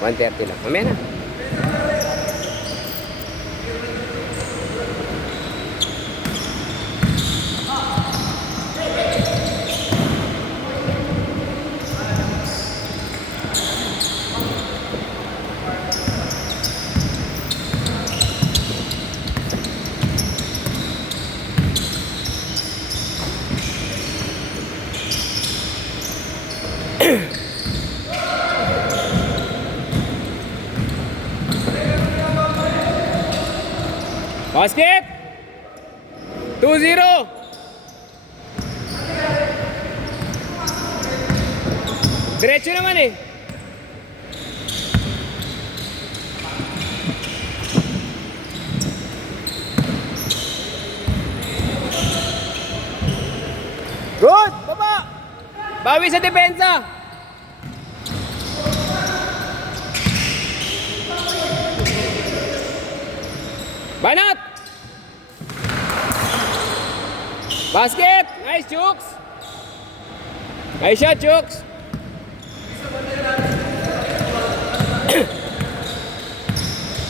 130 lang. Mamaya na. Basket! 2-0! Diretso naman eh. Good! Baba! Bawi sa depensa! Banat! Basket! Nice, Chooks! Nice shot, Chooks!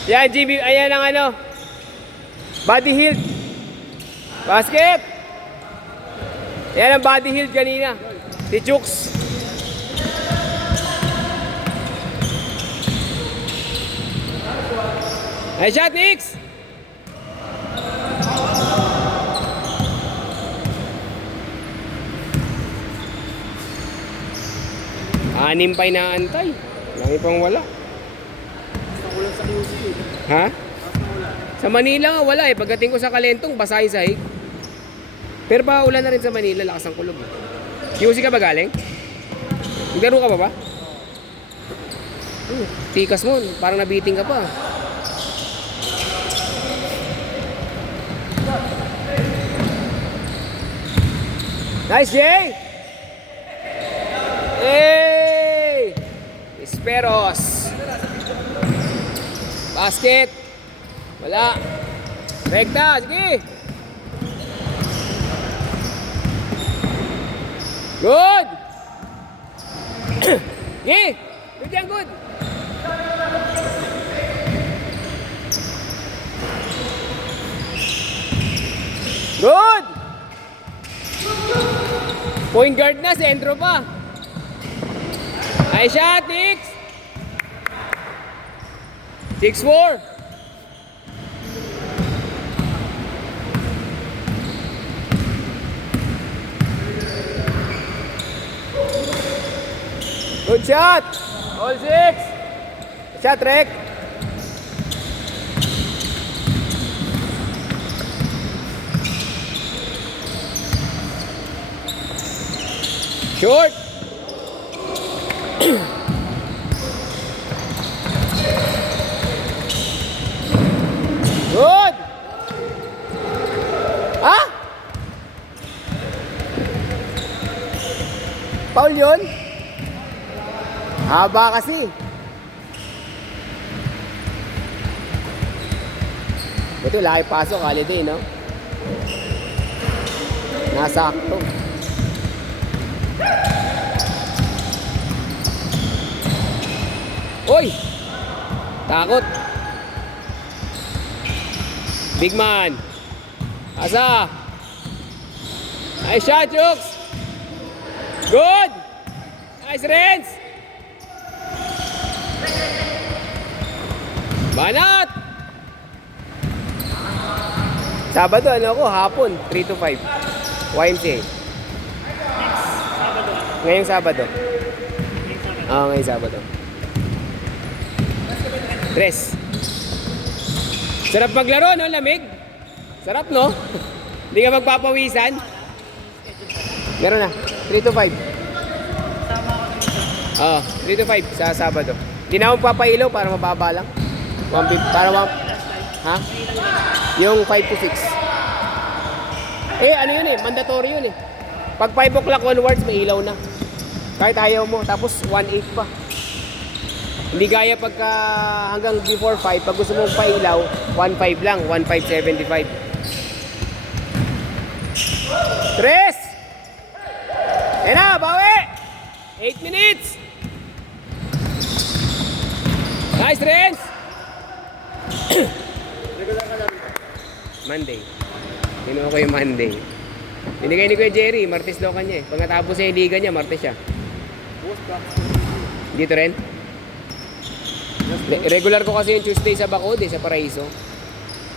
Yan, GB, ayan ang ano. Body healed. Basket! Yan ang body healed kanina. Si Chooks. Nice shot, Nix! Anim pa inaantay. Lagi pang wala. Ulan sa QC. Ha? Sa Manila nga wala eh. Pagdating ko sa Kalentong, basa yung sahig. Pero pa ulan na rin sa Manila, lakas ang kulog. QC ka ba galing? Naglaro ka ba ba? Tikas mo, parang nabiting ka pa. Nice, Jay! Hey! Esperos! Basket! Wala! Rekta! Sige! Good! Sige! Good yan, good! Good! Point guard na, sentro pa. Nice shot, Nix! 6-4. Good shot! All 6! Shot, Rek! Short! Good! Ha? Paul yun? Haba kasi. Ito, laki pasok, holiday, no? Nasakto. Oy! Takot. Big man. Asa. Nice shot, Jokes. Good. Nice Renz. Banat. Sabado, ano ako? Hapon, 3 to 5. YMCA. Ngayong Sabado. Oo, ngayong Sabado. Tres. Sarap maglaro, no? Lamig. Sarap, no? Hindi ka magpapawisan. Meron na. 3 to 5. Oo, 3 to 5 sa Sabado. Hindi na akong papailaw para mababa lang. 150, para ha? Yung 5 to 6. Eh, ano yun eh? Mandatory yun eh. Pag 5 o'clock onwards, may ilaw na. Kahit ayaw mo. Tapos 1.8 pa. Hindi gaya pagka hanggang before 5, pag gusto mong pailaw, 1.5 lang, 1.575. Tres! Ayan na, bawi! 8 minutes! Nice, Renz! Regular ka lang. Monday. Kinuha ko yung Monday. Binigay ni Kuya Jerry, Martes daw kanya eh. Pagkatapos niya yung liga niya, Martes siya. Boss, practice. Dito rin? Regular ko kasi yung Tuesday sa Bacolod sa Paraiso.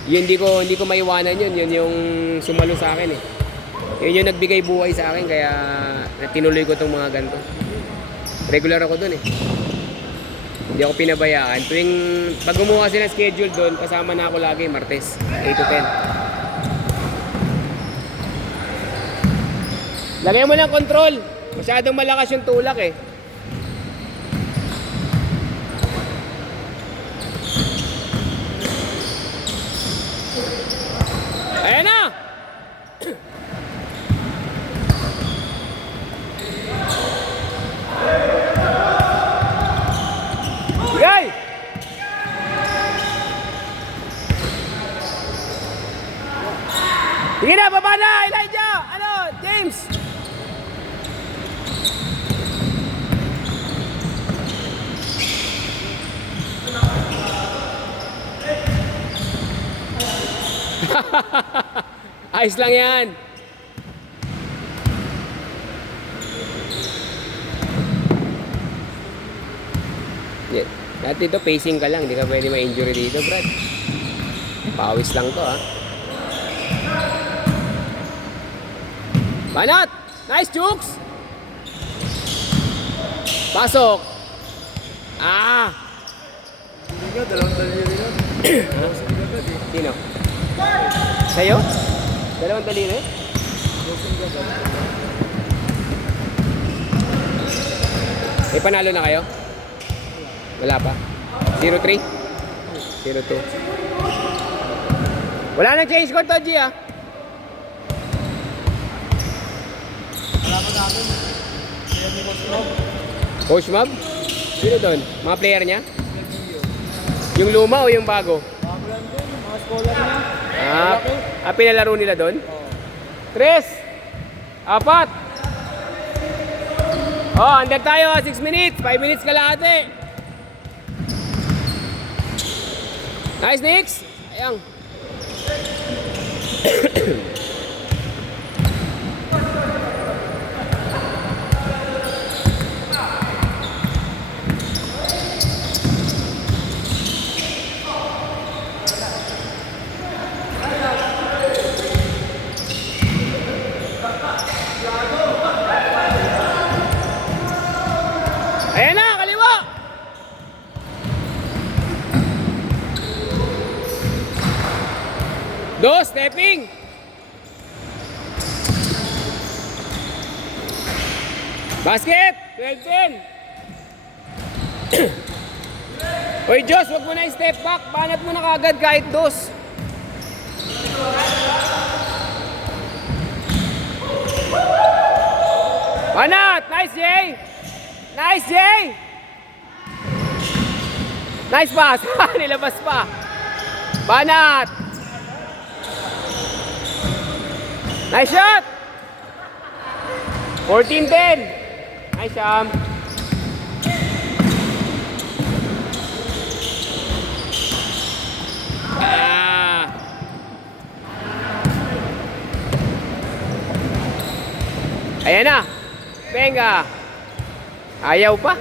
Yun, hindi ko maiwanan yun. Yun yung sumalo sa akin eh. Yun yung nagbigay buhay sa akin kaya tinuloy ko tong mga ganito. Regular ako dun eh. Hindi ako pinabayaan. Tuwing pag gumawa kasi ng schedule doon, kasama na ako lagi Martes, 8 to 10. Lagyan mo ng control. Masyadong malakas yung tulak eh. Ayan na! Sigay! Sige na, baba na! Elijah! Ano? James! Ayos lang yan. Yeah. Dati dito pacing ka lang, hindi ka pwede ma-injury dito, Brad. Pawis lang to, ha. Banat! Nice, Chooks! Pasok! Ah! Hindi nga, dalawang daliri na. Bossing ka agad eh. Sino? Sa'yo? Dalawang daliri? Bossing ka agad. May panalo na kayo? Wala pa? 0-3? 0-2. Wala nang change code to, G, ah. Alaman namin. Kaya ni Boss Rob. Coach Mab? Sino doon? Mga player niya? Yung luma o yung bago? Bago lang din, mga scholar niya. Pinalaro nila doon? Oo. 3, 4. Oh, under tayo, 6 minutes. 5 minutes kalahati. Nice, Nix. Ayang. Ayan na, kaliwa! Dos, stepping! Basket! 12-10! Oy, Diyos, huwag mo na i-step back. Banat mo na kagad kahit dos. Banat! Nice, Jay! Nice, Jay! Nice pass! Nilabas pa! Banat! Nice shot! 14-10! Nice, Sham! Ah! Ayan na! Venga! Ayaw pa.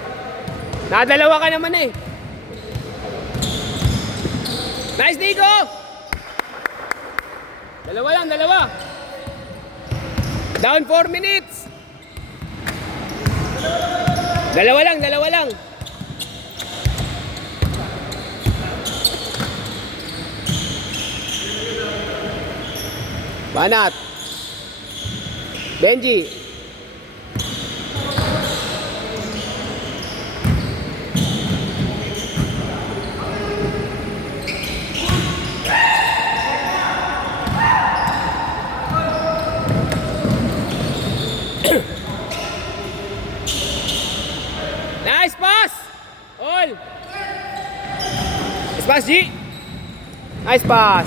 Nadalawa ka naman eh. Nice, Nico! Dalawa lang, dalawa. Down 4 minutes. Dalawa lang, dalawa lang. Banat. Benji. Nice pass! All! Nice pass, G! Nice pass!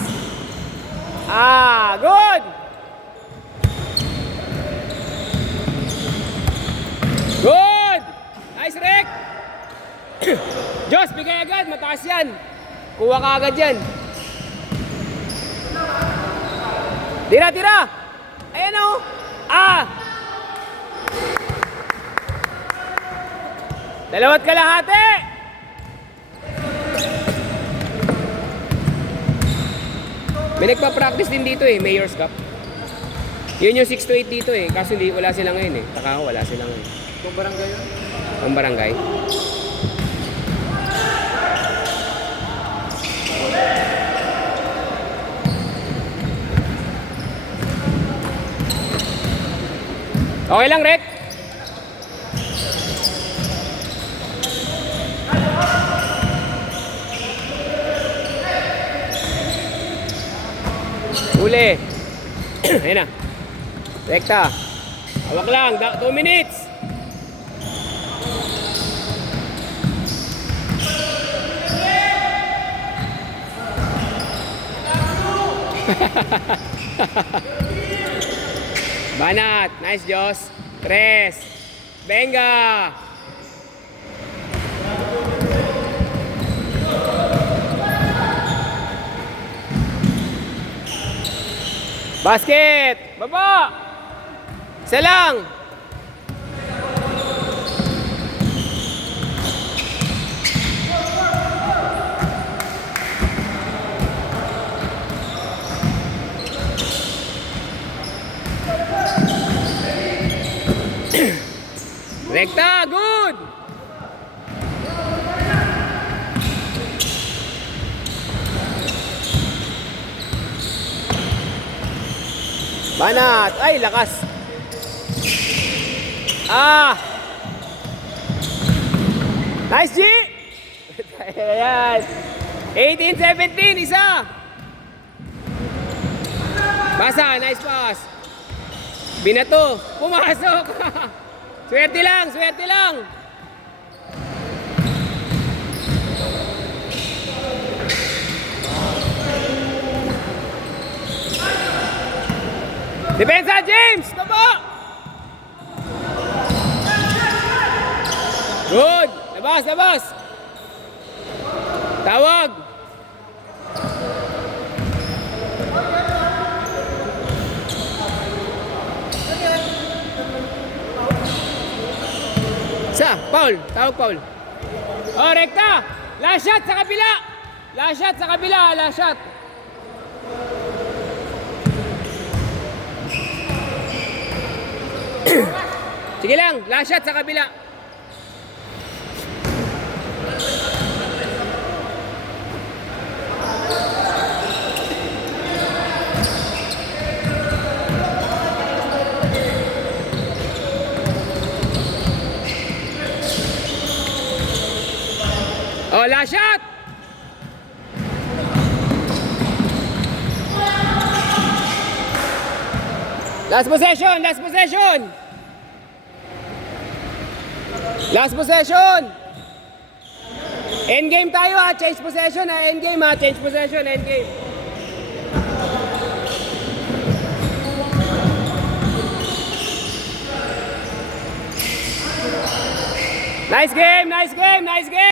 Ah, good! Good! Nice, Rick! Diyos, bigay agad. Mataas yan. Kuha ka agad yan. Tira, tira. Ayan o. Ah. Dalawat kalahati. May nagpa-practice din dito eh, Mayor's Cup. Yun yung 6 to 8 dito eh, kaso hindi, wala sila ngayon eh. Taka wala sila ngayon. Itong barangay yun? Ang barangay. Okay lang, Rek? Uli. Ayan na. Rekta. Hawak lang. 2 minutes. Banat. Nice, Diyos. 3. Venga. Basket. Baba. Isa lang. Rekta, good! Banat! Ay, lakas! Ah! Nice, G! Ayan! 18-17, isa! Basa, nice pass! Binato, pumasok! Swerte lang, swerte lang. Depensa, James! Tabo! Good! Labas, labas! Tawag! Paul, tawag Paul. Oh, rekta. Last shot sa kabila. Last shot sa kabila, last shot. Sige lang, last shot sa kabila. Oh, last shot! Last possession! Last possession! Last possession! End game tayo ha! Change possession ha! End game ha! Change possession! End game! Nice game! Nice game! Nice game!